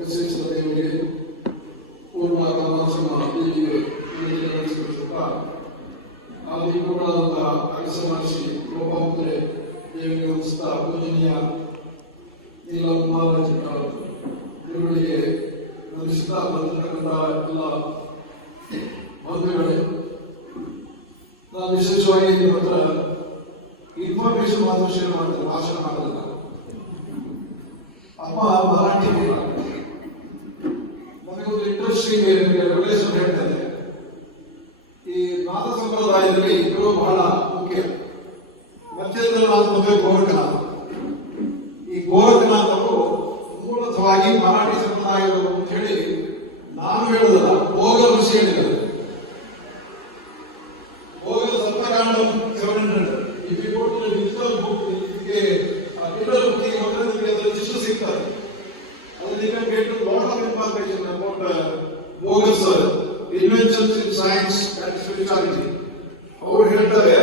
ವಿಶೇಷ ದೇವರಿಗೆ ಪೂರ್ಣ ಕಮಲಾಸನ ದೇವಿಗೆ ನಡೆಸಿಕೊಡುತ್ತಾ ಆದಿಪೂರ್ಣಾದಂತಹ ಅರಸಮಹರ್ಷಿ ಲೋಪಾಮುದ್ರೆ ದೇವಿಗೆ ಹೊಂದಿಸ್ತಾ ಪೂಜನೀಯ ನೀಲ ಮಹಾರಾಜ ಗುರುಗಳಿಗೆ ನಡೆಸುತ್ತಾ ಬಂದಿರತಕ್ಕಂಥ ಎಲ್ಲ ಬಂಧುಗಳೇ, ನಾನು ವಿಶೇಷವಾಗಿ ನಿಮ್ಮ ಹತ್ರ ಇನ್ಫಾರ್ಮೇಶನ್ ಮಾತ್ರ ಶೇರ್ ಮಾಡ್ತೇನೆ, ಭಾಷಣ ಮಾಡಲ್ಲ. ಅಮ್ಮ ಮರಾಠಿ ನನಗೊಂದು ಇಂಟ್ರೆಸ್ಟಿಂಗ್ ರಿಲೇಷನ್ ಹೇಳ್ತಾರೆ. ಈ ನಾಥ ಸಂಪ್ರದಾಯದಲ್ಲಿ ಇಬ್ಬರು ಬಹಳ ಮುಖ್ಯ. ಮಧ್ಯದನಾಥ ಮದುವೆ ಗೋರಖನಾಥ. ಈ ಗೋರಖನಾಥರು ಮೂಲತಃವಾಗಿ ಮರಾಠಿ ಸಂಪ್ರದಾಯದವರು ಅಂತ ಹೇಳಿ ನಾನು ಹೇಳುದಲ್ಲ, ಭೋಗ ಋಷಿ ಹೇಳಿದ್ದಾರೆ. ಭೋಗ ಸಪ್ತಕಾಂಡ 700. If you go to the digital book, digital book ಹೋದ್ರೆ ನಿಮಗೆ ಅದರ ಲಿಸ್ಟ್ ಸಿಗ್ತದೆ. ಅಲ್ಲಿ you can get a lot of information about Boga's inventions in science and spirituality. ಅವರು ಹೇಳ್ತಾರೆ,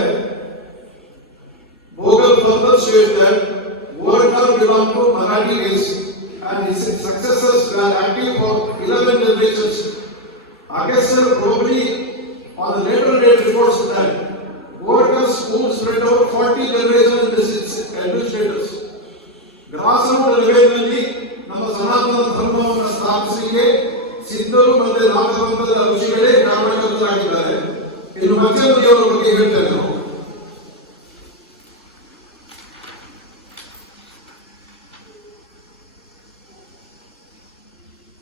Boga further says that Gorakha belonged to Marathi race and his successors were active for 11 generations. Agastya probably on the later date reports that Gorakha's school spread over 40 generations administrators. ಗ್ರಾಸರೂಟ್ ಲೆವೆಲ್ನಲ್ಲಿ ನಮ್ಮ ಸನಾತನ ಧರ್ಮವನ್ನು ಸ್ಥಾಪಿಸಲಿಕ್ಕೆ ಸಿದ್ಧರು ಮತ್ತು ನಾಗವಂತದ ಋಷಿಗಳೇ ಕಾರಣಕರ್ತರಾಗಿದ್ದಾರೆ. ಇನ್ನು ಮಚ್ಚಂದ್ರಿಯವರ ಬಗ್ಗೆ ಹೇಳ್ತೇವೆ ನಾವು.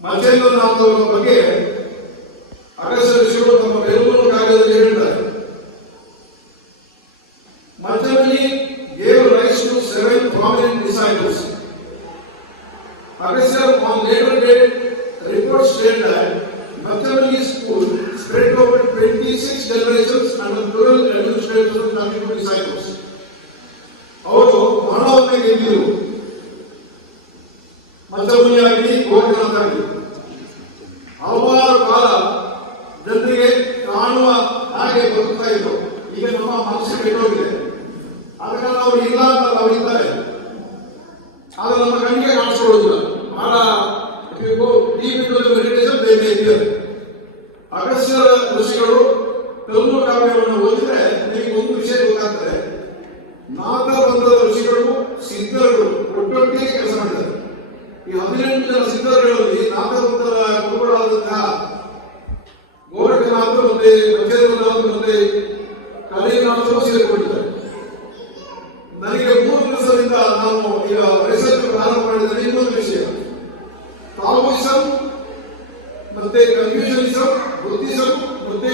ಮಚ್ಚೇಂದ್ರನಾಥವರ ಬಗ್ಗೆ ಅಗಸ್ತ್ಯ ಋಷಿಗಳು ತಮ್ಮ ಬೆರೂರು ಕಾವ್ಯದಲ್ಲಿ ಹೇಳ್ತಾರೆ. Machiavelli gave rise to 7 prominent disciples. Agastya on later date reports state that Machiavelli's school spread over 26 generations under 12 administrators and 32 disciples. ಅವರು ಮರಣವನ್ನೇ ಗೆದ್ದಿರು. ಮಚ್ಚಮುನಿ ಆಗಲಿ ಗೋರಖನಾಥ ಆಗಲಿ ಹಲವಾರು ಕಾಲ ಜನರಿಗೆ ಕಾಣುವ ಹಾಗೆ ಬದುಕ್ತಾ ಇದ್ರು. ಈಗ ನಮ್ಮ ಮನಸ್ಸು ಕೆಟ್ಟೋಗಿದೆ. ಅದಕ್ಕೆ ನಾವು ಇಲ್ಲ ಅಂತ ನಾವು ಇದ್ದಾರೆ, ಆದ್ರೆ ನಮ್ಮ ಕಣ್ಣಿಗೆ ಕಾಣಿಸ್ಕೊಳ್ಳೋದಿಲ್ಲ. ಬಹಳ ಮೆಡಿಟೇಷನ್ ಬೇರೆ ಇದೆ. ಅಗಸ್ತ್ಯ ಋಷಿಗಳು ತೆಲುಗು ಕಾವ್ಯವನ್ನು ಓದಿದ್ರೆ ನಿಮಗೆ ಒಂದು ವಿಷಯ ಗೊತ್ತಾಗ್ತದೆ. ನಾಥ ಬಂಧದ ಋಷಿಗಳು ಸಿದ್ಧರು ಒಟ್ಟೊಟ್ಟಿಗೆ ಕೆಲಸ ಮಾಡಿದ್ದಾರೆ. ಈ 18 ಜನ ಸಿದ್ಧರುಗಳಲ್ಲಿ ನಾಥ ಬಂಧದ ಗುರುಗಳಾದಂತಹ ಗೋರಖನಾಥ ಮತ್ತೆ ಮಚ್ಚೇಂದ್ರನಾಥ ಮತ್ತೆ ಕಲಿನಾಥರು ಸೇರಿಕೊಂಡಿದ್ದಾರೆ. ನನಗೆ 3 ದಿವಸದಿಂದ ನಾನು ಈಗ ರಿಸರ್ಚ್ ಪ್ರಾರಂಭ ಮಾಡಿದರೆ ಇನ್ನೊಂದು ವಿಷಯ, ತಾವೋಯಿಸಂ ಮತ್ತೆ ಕನ್ಫ್ಯೂಷನಿಸಂ, ಬುದ್ಧಿಸಂ ಮತ್ತೆ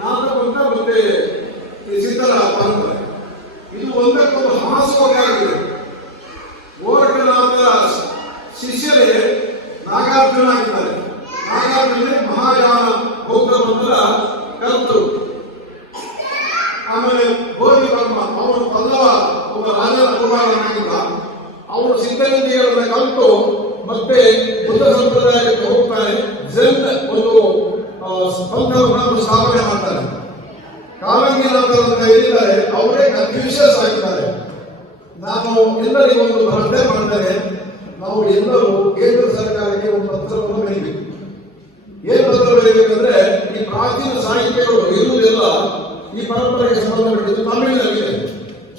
ನಾಥಪಂಥ ಮತ್ತೆ ಸಿದ್ಧರ ಪರಂಪರೆ, ಇದು ಒಂದಕ್ಕೊಂದು ಹಾಸುವಾಗಿದೆ. ಗೋರಖನಾಥ ಶಿಷ್ಯರೇ ನಾಗಾರ್ಜುನ ಆಗಿದ್ದಾರೆ. ನಾಗಾರ್ಜುನೇ ಮಹಾಯಾನ ಬೌದ್ಧ ಮಂತ್ರ ಕಲ್ತರು. ಆಮೇಲೆ ಬೋಧಿ ಬ್ರಹ್ಮ ಅವನು ಪಲ್ಲವ ಒಬ್ಬ ರಾಜನ ಕುಮಾರನಾಗಿದ್ದ. ಅವನು ಸಿದ್ಧಗಂಗೆಗಳನ್ನ ಕಲಿತು ಮತ್ತೆ ಬುದ್ಧ ಸಂಪ್ರದಾಯಕ್ಕೆ ಹೋಗ್ತಾರೆ. ಜೆನ್ ಒಂದು ಪಂಥವನ್ನು ಸ್ಥಾಪನೆ ಮಾಡ್ತಾರೆ. ಕಾಲಂಗಿನಾಥರನ್ನ ಎಲ್ಲಿದ್ದಾರೆ ಅವರೇ ಕನ್ಫ್ಯೂಷಸ್ ಆಗಿದ್ದಾರೆ. ನಾನು ಎಲ್ಲರಿಗೂ ಒಂದು ಪ್ರಶ್ನೆ ಮಾಡ್ತೇನೆ, ನಾವು ಎಲ್ಲರೂ ಕೇಂದ್ರ ಸರ್ಕಾರಕ್ಕೆ ಒಂದು ಪತ್ರವನ್ನು ಬರೀಬೇಕು. ಏನ್ ಪತ್ರ ಬರೀಬೇಕಂದ್ರೆ, ಈ ಪ್ರಾಚೀನ ಸಾಹಿತ್ಯಗಳು ಇರುವುದೆಲ್ಲ ಈ ಪರಂಪರೆಗೆ ಸಂಬಂಧಪಟ್ಟಿದ್ದು ತಮಿಳಿನಲ್ಲಿದೆ.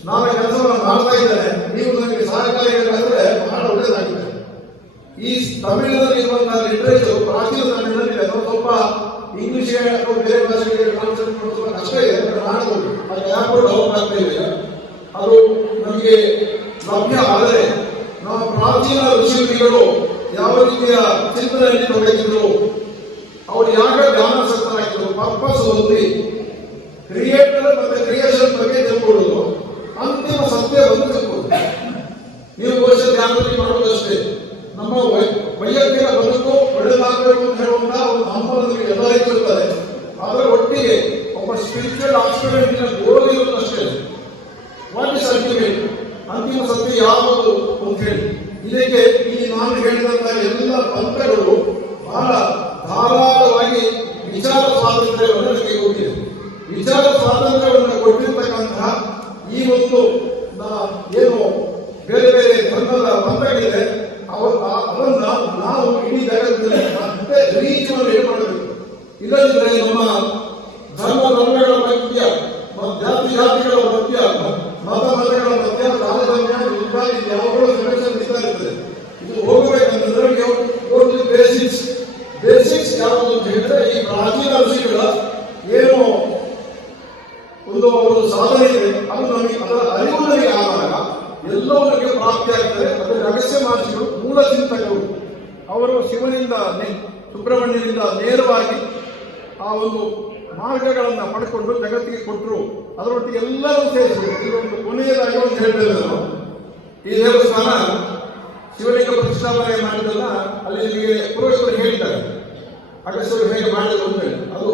ನಾನು ಕೆಲಸವನ್ನು ಮಾಡ್ತಾ ಇದ್ದೇನೆ, ನೀವು ನನಗೆ ಸಹಕಾರಿಯಾದ್ರೆ ಬಹಳ ಒಳ್ಳೆಯದಾಗಿದೆ. ಈ ತಮಿಳಿನಲ್ಲಿ ಇರುವಂತಹ ಲಿಟರೇಚರ್ ಪ್ರಾಚೀನ ತಮಿಳಿನಲ್ಲಿದೆ. ಸ್ವಲ್ಪ ಇಂಗ್ಲಿಷ್ಗೆ ಅಥವಾ ಬೇರೆ ಭಾಷೆಗೆ ಟ್ರಾನ್ಸ್ಲೇಟ್ ಮಾಡೋದು ಕಷ್ಟ ಇದೆ. ಮಾಡಬಹುದು, ಅದು ಯಾಕೋ ಡೆವಲಪ್ ಆಗ್ತಾ ಇದೆ. ಅದು ನಮಗೆ ಲಭ್ಯ. ಆದರೆ ನಮ್ಮ ಪ್ರಾಚೀನ ಋಷಿಗಳು ಯಾವ ರೀತಿಯ ಚಿಂತನೆಯಲ್ಲಿ ತೊಡಗಿದ್ರು, ಅವರು ಯಾಕೆ ಜ್ಞಾನಾಸಕ್ತರಾಗಿದ್ರು, ಪರ್ಪಸ್ ಹೊಂದಿ ಕ್ರಿಯೇಟರ್ ಮತ್ತೆ ಕ್ರಿಯೇಷನ್ ಬಗ್ಗೆ ತಿಳ್ಕೊಳ್ಳೋದು, ಅಂತಿಮ ಸತ್ಯವನ್ನು ತಿಳ್ಕೊಳ್ಳೋದು. ನೀವು ಬಹುಶಃ ಧ್ಯಾನದಲ್ಲಿ ಮಾಡೋದಷ್ಟೇ. ನಮ್ಮ ವೈಯಕ್ತಿಕ ಬದುಕು ಒಳ್ಳೆದಾಗಬೇಕು ಅಂತ ಹೇಳುವಂತಹ ಒಂದು ಹಂಬಲ ನಮಗೆ ಎಲ್ಲರಿಗೂ ಇರ್ತದೆ. ಅದರ ಒಟ್ಟಿಗೆ ಒಬ್ಬ ಸ್ಪಿರಿಚುವಲ್ ಆಸ್ಪಿರೆಂಟಿನ ಗೋಲ್ ಇರುವುದಷ್ಟೇ. ವಾಟ್ ಇಸ್ ಅಲ್ಟಿಮೇಟ್, ಅಂತಿಮ ಸತ್ಯ ಯಾವುದು ಅಂತ ಹೇಳಿ. ಇದಕ್ಕೆ ಈ ನಾನು ಹೇಳಿದಂತಹ ಎಲ್ಲ ಪಂಥಗಳು ಬಹಳ ಧಾರಾಳವಾಗಿ ವಿಚಾರ ಸ್ವಾತಂತ್ರ್ಯವನ್ನು ನನಗೆ ಕೊಟ್ಟಿದೆ. ವಿಚಾರ ಸ್ವಾತಂತ್ರ್ಯವನ್ನು ಕೊಟ್ಟಿರ್ತಕ್ಕಂತಹ ಈ ಒಂದು ಏನು ಬೇರೆ ಬೇರೆ ಧರ್ಮದ ಪಂಥಗಳಿದೆ, ಅದನ್ನ ನಾವು ಇಡೀ ಜಗತ್ತಿನಲ್ಲಿ ಮತ್ತೆ ರೀಚ್ ಮಾಡಬೇಕು. ಇಲ್ಲದಿದ್ದರೆ ನಮ್ಮ ಧರ್ಮಗಳ ಮಧ್ಯ, ಜಾತಿಗಳ ಮಧ್ಯ, ಮತಗಳ ಮಧ್ಯ ತಾರತಮ್ಯ ಯಾವಾಗಲೂ ಸಮಸ್ಯೆ ನಡೀತಾ ಇರ್ತದೆ. ಇದು ಹೋಗಬೇಕಂತಂದ್ರೆ ಬೇಸಿಕ್ಸ್ ಯಾವುದು ಅಂತ ಹೇಳಿದ್ರೆ ಈ ಪ್ರಾಚೀನ ಋಷಿಗಳ ಏನು ಒಂದು ಸಾಧನೆ ಇದೆ, ಅದು ನಮಗೆ ಅದರ ಅರಿವು ನಮಗೆ ಆದಾಗ ಎಲ್ಲವೂ ನಮಗೆ ಪ್ರಾಪ್ತಿ ಆಗ್ತದೆ. ಅದರ ರಹಸ್ಯ ಮಾರ್ಚಿಗಳು ಮೂಲ ಚಿಂತಕರು ಅವರು ಶಿವನಿಂದ ಸುಬ್ರಹ್ಮಣ್ಯನಿಂದ ನೇರವಾಗಿ ಆ ಒಂದು ಮಾರ್ಗಗಳನ್ನು ಪಡ್ಕೊಂಡು ಜಗತ್ತಿಗೆ ಕೊಟ್ಟರು. ಅದರೊಟ್ಟಿಗೆ ಎಲ್ಲರೂ ಸೇರಿಸಬೇಕು. ಇದೊಂದು ಕೊನೆಯದಾಗಿ ಒಂದು ಹೇಳ್ತೇವೆ ನಾವು, ಈ ದೇವಸ್ಥಾನ ಶಿವಲಿಂಗ ಪ್ರತಿಷ್ಠಾಪನೆ ಮಾಡಿದ್ದನ್ನ ಅಲ್ಲಿ ನಿಮಗೆ ಪುರೋಹಿತರು ಹೇಳಿದ್ದಾರೆ ಅಗಸ್ತ್ಯರು ಹೇಗೆ ಮಾಡಿದರು ಅಂತ ಹೇಳಿ. ಅದು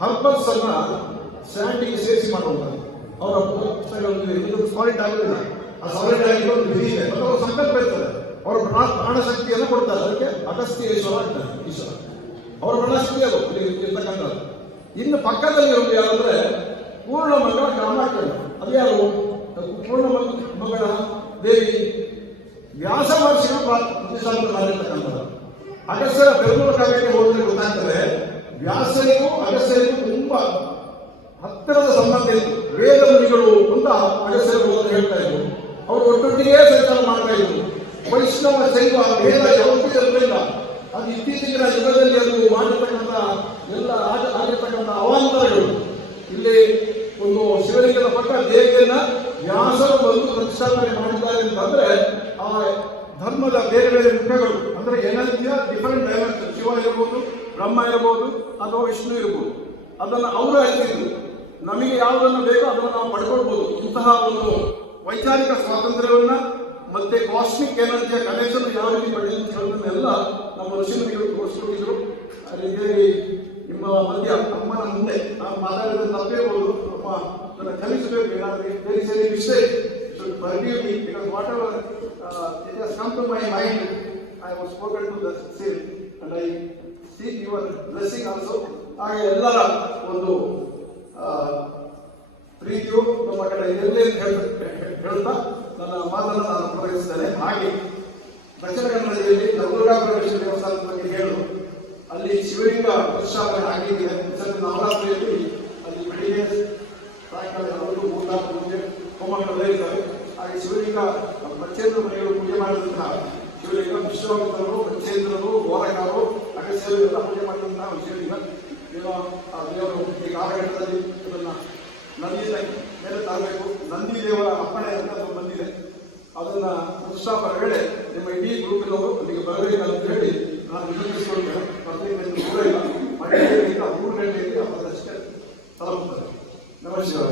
ಹರ್ಬಲ್ಸ್ ಅನ್ನ ಸ್ಯಾಂಡಿಗೆ ಸೇರಿಸಿ ಮಾಡುವಂಥದ್ದು. ಅವರ ಪುಸ್ತಕಗಳಲ್ಲಿ ಸಾಲಿಡ್ ಆಗುದಿಲ್ಲ, ಆ ಸಾಲಿಡ್ ಆಗಿ ಒಂದು ವಿಧಿ ಇದೆ ಮತ್ತು ಅವರ ಸಂಕಲ್ಪ ಇರ್ತದೆ. ಅವರ ಪ್ರಾಣ ಶಕ್ತಿಯನ್ನು ಕೊಡ್ತಾರೆ. ಅದಕ್ಕೆ ಅಗಸ್ತ್ಯೇಶ್ವರ ಅಂತಾರೆ ಈಶ್ವರ. ಅವರ ಪ್ರಾಣಶಕ್ತಿ ಅದು ಇರ್ತಕ್ಕಂಥದ್ದು. ಇನ್ನು ಪಕ್ಕದಲ್ಲಿ ಇರೋದು ಯಾರಂದ್ರೆ ಪೂರ್ಣ ಮಗಳ ಕಾಮಾಕ್ಷ. ಅದು ಯಾರು? ಪೂರ್ಣ ಮಗಳ ದೇವಿ ವ್ಯಾಸ ಮಹರ್ಷಿಗಳು ಪ್ರತಿಷ್ಠಾಪನೆ ಮಾಡಿರ್ತಕ್ಕಂಥದ್ದು. ಅಗಸ್ತ್ಯರ ಬೆಂಗಳೂರು ಕಾವ್ಯಕ್ಕೆ ಹೋದ್ರೆ ಗೊತ್ತಾಗ್ತದೆ ವ್ಯಾಸರಿಗೂ ಅಗಸ್ತ್ಯರಿಗೂ ತುಂಬಾ ಹತ್ತಿರದ ಸಂಬಂಧ ಇತ್ತು. ವೇದ ಮುನಿಗಳು ಅಂತ ಅಗಸ್ತ್ಯರು ಹೇಳ್ತಾ ಇದ್ರು. ಅವರು ಒಟ್ಟೊಟ್ಟಿಗೆ ಸಂಚಾರ ಮಾಡ್ತಾ ಇದ್ರು. ವೈಷ್ಣವ ಶೈವ ವೇದ ಯಾವತ್ತೂ ಇರಲಿಲ್ಲ. ಅದು ಇತ್ತೀಚಿನ ಯುಗದಲ್ಲಿ ಅದು ಮಾಡಿರ್ತಕ್ಕಂಥ ಎಲ್ಲ ಆಗಿರ್ತಕ್ಕಂಥ ಅವಾಂತರಗಳು. ಇಲ್ಲಿ ಒಂದು ಶಿವಲಿಂಗದ ಪಕ್ಕ ದೇವಿಯನ್ನ ವ್ಯಾಸರು ಬಂದು ಪ್ರತಿಷ್ಠಾಪನೆ ಮಾಡಿದ್ದಾರೆ ಅಂತಂದ್ರೆ ಆ ಧರ್ಮದ ಬೇರೆ ಬೇರೆ ಮುಖಗಳು ಅಂದ್ರೆ ಎನರ್ಜಿಯ ಡಿಫರೆಂಟ್ ಡೈಮೆನ್ಷನ್, ಶಿವ ಇರಬಹುದು, ಬ್ರಹ್ಮ ಇರಬಹುದು ಅಥವಾ ವಿಷ್ಣು ಇರಬಹುದು, ಅದನ್ನು ಅವರು ಅರಿತಿದ್ರು. ನಮಗೆ ಯಾವುದನ್ನು ಬೇಕೋ ಅದನ್ನು ನಾವು ಪಡ್ಕೊಳ್ಬಹುದು. ಇಂತಹ ಒಂದು ವೈಚಾರಿಕ ಸ್ವಾತಂತ್ರ್ಯವನ್ನ ಮತ್ತೆ ಕಾಸ್ಮಿಕ್ ಎನರ್ಜಿಯ ಕನೆಕ್ಷನ್ ಯಾವ ರೀತಿ ಪಡೆಯುವುದನ್ನೆಲ್ಲ ನಮ್ಮ ಋಷಿಮುನಿಗಳು ತೋರಿಸ್ಕೊಂಡಿದ್ರು. ಅಲ್ಲಿ ಹೇಳಿ ನಿಮ್ಮ ಮಧ್ಯ ಅಮ್ಮನ ಮುಂದೆ ನಾವು ಮಾತಾಡಿದ ತಪ್ಪಿರ್ಬೋದು, ಅಪ್ಪ ನನ್ನ ಕಲಿಸಬೇಕು ಏನಾದರೂ ವೆರಿ ಸರಿ mistake forgive me because whatever it has come to my mind, I have spoken to the same and I seek your blessing also. ಹಾಗೆ ಎಲ್ಲರ ಒಂದು ಪ್ರೀತಿಯು ನಮ್ಮ ಕಡೆ ಇರಲಿ ಅಂತ ಹೇಳ್ತಾ ನನ್ನ ಮಾತನ್ನು ನಾನು ಪೂರೈಸುತ್ತೇನೆ. ಹಾಗೆ ದಕ್ಷಿಣ ಕನ್ನಡದಲ್ಲಿ ನವದುರ್ಗಾ ಪರಮೇಶ್ವರಿ ದೇವಸ್ಥಾನದ ಬಗ್ಗೆ ಹೇಳಲು ಅಲ್ಲಿ ಶಿವಲಿಂಗ ಪ್ರತಿಷ್ಠಾಪನೆ ಆಗಿದೆ. ನವರಾತ್ರಿಯಲ್ಲಿ ಅಲ್ಲಿ ಬೆಳಿಗ್ಗೆ ಸಾಯಂಕಾಲ 3-4 ಪೂಜೆ ಹೋಮಗಳು ನಡೆಯುತ್ತವೆ. ಹಾಗೆ ಶಿವಲಿಂಗ ಬಚ್ಚೇಂದ್ರ ಮನೆಗಳು ಪೂಜೆ ಮಾಡಿದಂತಹ ಶಿವಲಿಂಗ ವಿಶ್ವಾಮಿತ್ರರು, ಬಚ್ಚೇಂದ್ರರು, ಗೋರಗಾರರು, ಅಗಸ್ತ್ಯರು ಎಲ್ಲ ಪೂಜೆ ಮಾಡಿದಂತಹ ಶಿವಲಿಂಗ ದೇವರು ಈ ಕಾಲಘಟ್ಟದಲ್ಲಿ ಇದನ್ನ ನಂದಿಯ ಮೇಲೆ ತರಬೇಕು. ನಂದಿ ದೇವರ ಅಪ್ಪಣೆ ಅಂತ ಬಂದಿದೆ. ಅದನ್ನ ಪ್ರತಿಷ್ಠಾಪನೆ ವೇಳೆ ನಿಮ್ಮ ಇಡೀ ಗ್ರೂಪಿನವರು ಅಲ್ಲಿಗೆ ಬರಬೇಕಂತ ಹೇಳಿ ನಾನು ವಿನಂತಿಸಿಕೊಳ್ತೇನೆ. ಪ್ರತಿನಿತ್ಯ ದೂರ ಇಲ್ಲ, ಮನೆಯಿಂದ 3 ಗಂಟೆಯಲ್ಲಿ ಅದಷ್ಟೇ ತಲುಪುತ್ತದೆ. ನಮಸ್ಕಾರ.